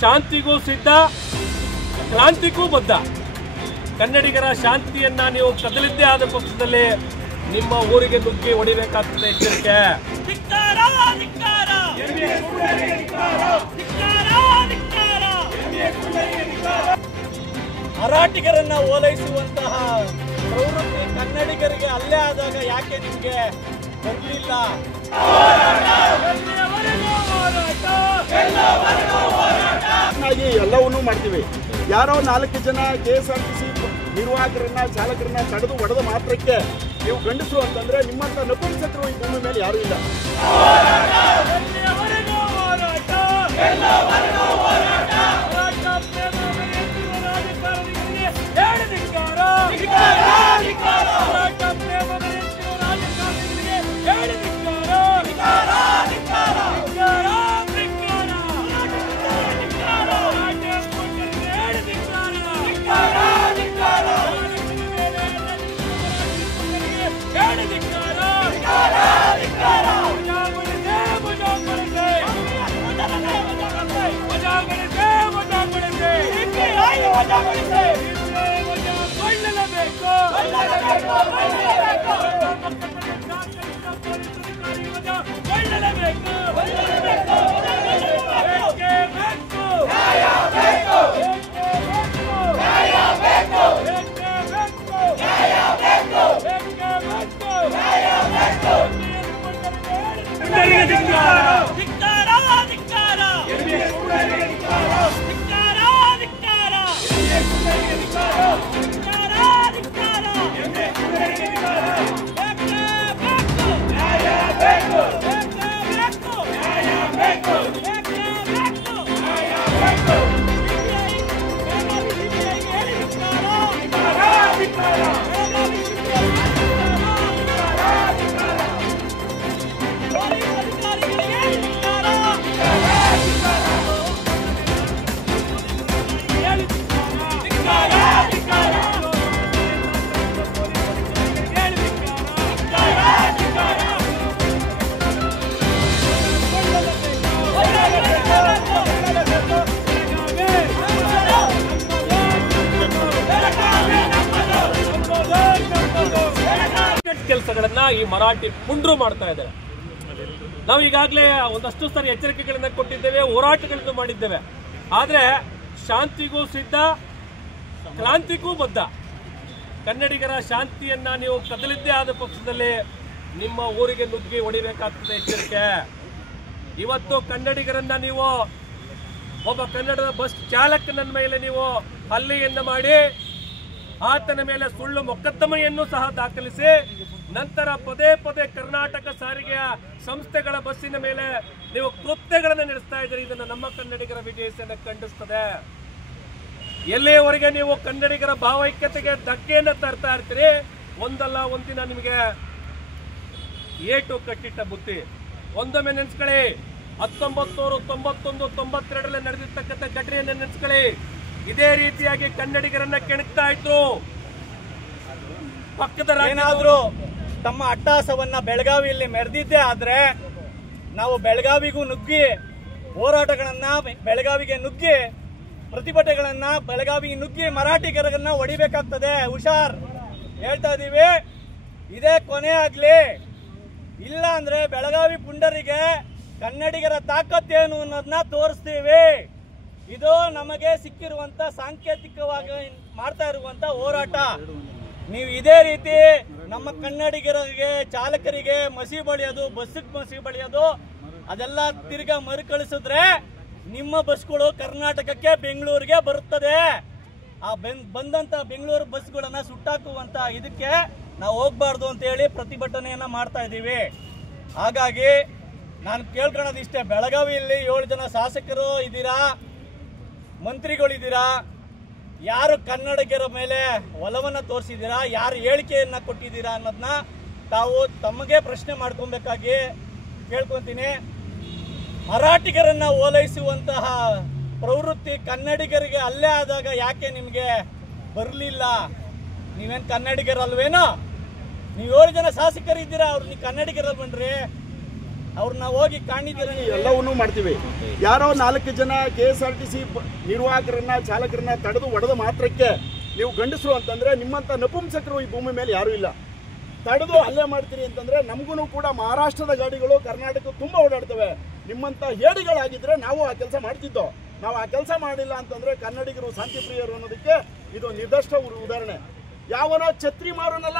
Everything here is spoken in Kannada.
ಶಾಂತಿಗೂ ಸಿದ್ಧ, ಕ್ರಾಂತಿಗೂ ಬದ್ಧ. ಕನ್ನಡಿಗರ ಶಾಂತಿಯನ್ನ ನೀವು ಕದಲಿದ್ದೇ ಆದ ಪಕ್ಷದಲ್ಲಿ ನಿಮ್ಮ ಊರಿಗೆ ನುಗ್ಗಿ ಹೊಡಿಬೇಕಾಗ್ತದೆ. ಎಚ್ಚರಿಕೆ. ಮರಾಠಿಗರನ್ನ ಓಲೈಸುವಂತಹ ಪ್ರವೃತ್ತಿ ಕನ್ನಡಿಗರಿಗೆ ಅಲ್ಲೇ ಆದಾಗ ಯಾಕೆ ನಿಮಗೆ ಬರಲಿಲ್ಲ? ಎಲ್ಲವನ್ನೂ ಮಾಡ್ತೀವಿ. ಯಾರೋ 4 ಜನ KSRTC ನಿರ್ವಾಹಕರನ್ನ ಚಾಲಕರನ್ನ ತಡೆದು ಹೊಡೆದ ಮಾತ್ರಕ್ಕೆ ನೀವು ಗಂಡಸರು ಅಂತಂದ್ರೆ ನಿಮ್ಮಂತ ನಪುಂಸಕರು ಈ ಭೂಮಿ ಮೇಲೆ ಯಾರೂ ಇಲ್ಲ. ಕೆಲಸಗಳನ್ನ ಈ ಮರಾಠಿ ಪುಂಡ್ರು ಮಾಡ್ತಾ ಇದ್ದಾರೆ. ನಾವು ಈಗಾಗಲೇ ಒಂದಷ್ಟು ಸಾರಿ ಎಚ್ಚರಿಕೆಗಳನ್ನ ಕೊಟ್ಟಿದ್ದೇವೆ, ಹೋರಾಟಗಳನ್ನು ಮಾಡಿದ್ದೇವೆ. ಆದ್ರೆ ಶಾಂತಿಗೂ ಸಿದ್ಧ, ಕ್ರಾಂತಿಗೂ ಬದ್ಧ. ಕನ್ನಡಿಗರ ಶಾಂತಿಯನ್ನ ನೀವು ಕದಲಿದ್ದೇ ಆದ ಪಕ್ಷದಲ್ಲಿ ನಿಮ್ಮ ಊರಿಗೆ ನುಗ್ಗಿ ಹೊಡಿಬೇಕಾಗ್ತದೆ. ಎಚ್ಚರಿಕೆ. ಇವತ್ತು ಕನ್ನಡಿಗರನ್ನ ನೀವು ಒಬ್ಬ ಕನ್ನಡದ ಬಸ್ ಚಾಲಕನ ಮೇಲೆ ನೀವು ಹಲ್ಲೆಯನ್ನ ಮಾಡಿ ಆತನ ಮೇಲೆ ಸುಳ್ಳು ಮೊಕದ್ದಮೆಯನ್ನು ಸಹ ದಾಖಲಿಸಿ ನಂತರ ಪದೇ ಪದೇ ಕರ್ನಾಟಕ ಸಾರಿಗೆಯ ಸಂಸ್ಥೆಗಳ ಬಸ್ಸಿನ ಮೇಲೆ ನೀವು ಕೃತ್ಯಗಳನ್ನು ನಡೆಸ್ತಾ ಇದ್ದೀರಿ. ಇದನ್ನು ನಮ್ಮ ಕನ್ನಡಿಗರ ವಿಜಯಸೇನೆ ಖಂಡಿಸ್ತದೆ. ಎಲ್ಲಿಯವರೆಗೆ ನೀವು ಕನ್ನಡಿಗರ ಭಾವೈಕ್ಯತೆಗೆ ಧಕ್ಕೆಯನ್ನು ತರ್ತಾ ಇರ್ತೀರಿ, ಒಂದಲ್ಲ ಒಂದಿನ ನಿಮಗೆ ಏಟು ಕಟ್ಟಿಟ್ಟ ಬುತ್ತಿ. ಒಂದೊಮ್ಮೆ ನೆನೆಸ್ಕೊಳ್ಳಿ, 1991-92 ನಡೆದಿರ್ತಕ್ಕಂಥ ಘಟನೆಯನ್ನು ನೆನೆಸ್ಕೊಳ್ಳಿ. ಇದೇ ರೀತಿಯಾಗಿ ಕನ್ನಡಿಗರನ್ನ ಕೆಣಕ್ತಾ ಇತ್ತು. ಪಕ್ಕದ ಏನಾದ್ರೂ ತಮ್ಮ ಅಟ್ಟಹಾಸವನ್ನ ಬೆಳಗಾವಿಯಲ್ಲಿ ಮೆರೆದಿದ್ದೇ ಆದ್ರೆ ನಾವು ಬೆಳಗಾವಿಗೂ ನುಗ್ಗಿ ಹೋರಾಟಗಳನ್ನ ಬೆಳಗಾವಿಗೆ ನುಗ್ಗಿ ಪ್ರತಿಭಟನೆಗಳನ್ನ ಬೆಳಗಾವಿಗೆ ನುಗ್ಗಿ ಮರಾಠಿಗರನ್ನ ಹೊಡಿಬೇಕಾಗ್ತದೆ. ಹುಷಾರ್, ಹೇಳ್ತಾ ಇದೀವಿ. ಇದೇ ಕೊನೆ ಆಗ್ಲಿ. ಇಲ್ಲ ಅಂದ್ರೆ ಬೆಳಗಾವಿ ಪುಂಡರಿಗೆ ಕನ್ನಡಿಗರ ತಾಕತ್ತೇನು ಅನ್ನೋದನ್ನ ತೋರಿಸ್ತೀವಿ. ಇದು ನಮಗೆ ಸಿಕ್ಕಿರುವಂತ ಸಾಂಕೇತಿಕವಾಗಿ ಮಾಡ್ತಾ ಇರುವಂತ ಹೋರಾಟ. ನೀವು ಇದೇ ರೀತಿ ನಮ್ಮ ಕನ್ನಡಿಗರಿಗೆ ಚಾಲಕರಿಗೆ ಮಸಿ ಬಳಿಯೋದು, ಬಸ್ಸಿಗೆ ಮಸಿ ಬಳಿಯೋದು ಅದೆಲ್ಲ ತಿರ್ಗಾ ಮರುಕಳಿಸಿದ್ರೆ ನಿಮ್ಮ ಬಸ್ಗಳು ಕರ್ನಾಟಕಕ್ಕೆ ಬೆಂಗಳೂರಿಗೆ ಬರುತ್ತದೆ. ಆ ಬಂದಂತ ಬೆಂಗಳೂರು ಬಸ್ಗಳನ್ನ ಸುಟ್ಟಾಕುವಂತ ಇದಕ್ಕೆ ನಾವು ಹೋಗ್ಬಾರ್ದು ಅಂತ ಹೇಳಿ ಪ್ರತಿಭಟನೆಯನ್ನ ಮಾಡ್ತಾ ಇದ್ದೀವಿ. ಹಾಗಾಗಿ ನಾನು ಕೇಳ್ಕೊಳ್ಳೋದಿಷ್ಟೇ, ಬೆಳಗಾವಿಯಲ್ಲಿ 7 ಜನ ಶಾಸಕರು ಇದ್ದೀರಾ, ಮಂತ್ರಿಗಳಿದ್ದೀರಾ, ಯಾರು ಕನ್ನಡಿಗರ ಮೇಲೆ ಒಲವನ್ನ ತೋರಿಸಿದ್ದೀರಾ, ಯಾರು ಹೇಳಿಕೆಯನ್ನ ಕೊಟ್ಟಿದ್ದೀರಾ ಅನ್ನೋದನ್ನ ತಾವು ತಮಗೆ ಪ್ರಶ್ನೆ ಮಾಡ್ಕೊಬೇಕಾಗಿ ಕೇಳ್ಕೊಂತೀನಿ. ಮರಾಠಿಗರನ್ನ ಓಲೈಸುವಂತಹ ಪ್ರವೃತ್ತಿ ಕನ್ನಡಿಗರಿಗೆ ಅಲ್ಲೇ ಆದಾಗ ಯಾಕೆ ನಿಮಗೆ ಬರಲಿಲ್ಲ? ನೀವೇನು ಕನ್ನಡಿಗರಲ್ವೇನೋ? ನೀವು 7 ಜನ ಶಾಸಕರಿದ್ದೀರಾ, ಅವ್ರು ನೀವು ಕನ್ನಡಿಗರಲ್ವನ್ರಿ? ಅವ್ರನ್ನ ಹೋಗಿ ಕಾಣಿದ್ದೀರ? ಎಲ್ಲವನ್ನೂ ಮಾಡ್ತೀವಿ. ಯಾರೋ 4 ಜನ KSRTC ನಿರ್ವಾಹಕರನ್ನ ಚಾಲಕರನ್ನ ತಡೆದು ಹೊಡೆದ ಮಾತ್ರಕ್ಕೆ ನೀವು ಗಂಡಸರು ಅಂತಂದ್ರೆ ನಿಮ್ಮಂತ ನಪುಂಸಕರು ಈ ಭೂಮಿ ಮೇಲೆ ಯಾರೂ ಇಲ್ಲ. ತಡೆದು ಹಲ್ಲೆ ಮಾಡ್ತೀರಿ ಅಂತಂದ್ರೆ ನಮಗೂ ಕೂಡ ಮಹಾರಾಷ್ಟ್ರದ ಗಾಡಿಗಳು ಕರ್ನಾಟಕ ತುಂಬಾ ಓಡಾಡ್ತವೆ. ನಿಮ್ಮಂತ ಹೇಡಿಗಳಾಗಿದ್ರೆ ನಾವು ಆ ಕೆಲಸ ಮಾಡ್ತಿದ್ದೋ. ನಾವು ಆ ಕೆಲಸ ಮಾಡಿಲ್ಲ ಅಂತಂದ್ರೆ ಕನ್ನಡಿಗರು ಶಾಂತಿ ಪ್ರಿಯರು ಅನ್ನೋದಕ್ಕೆ ಇದು ನಿರ್ದಿಷ್ಟ ಉದಾಹರಣೆ. ಯಾವನೋ ಛತ್ರಿ ಮಾರೋನೆಲ್ಲ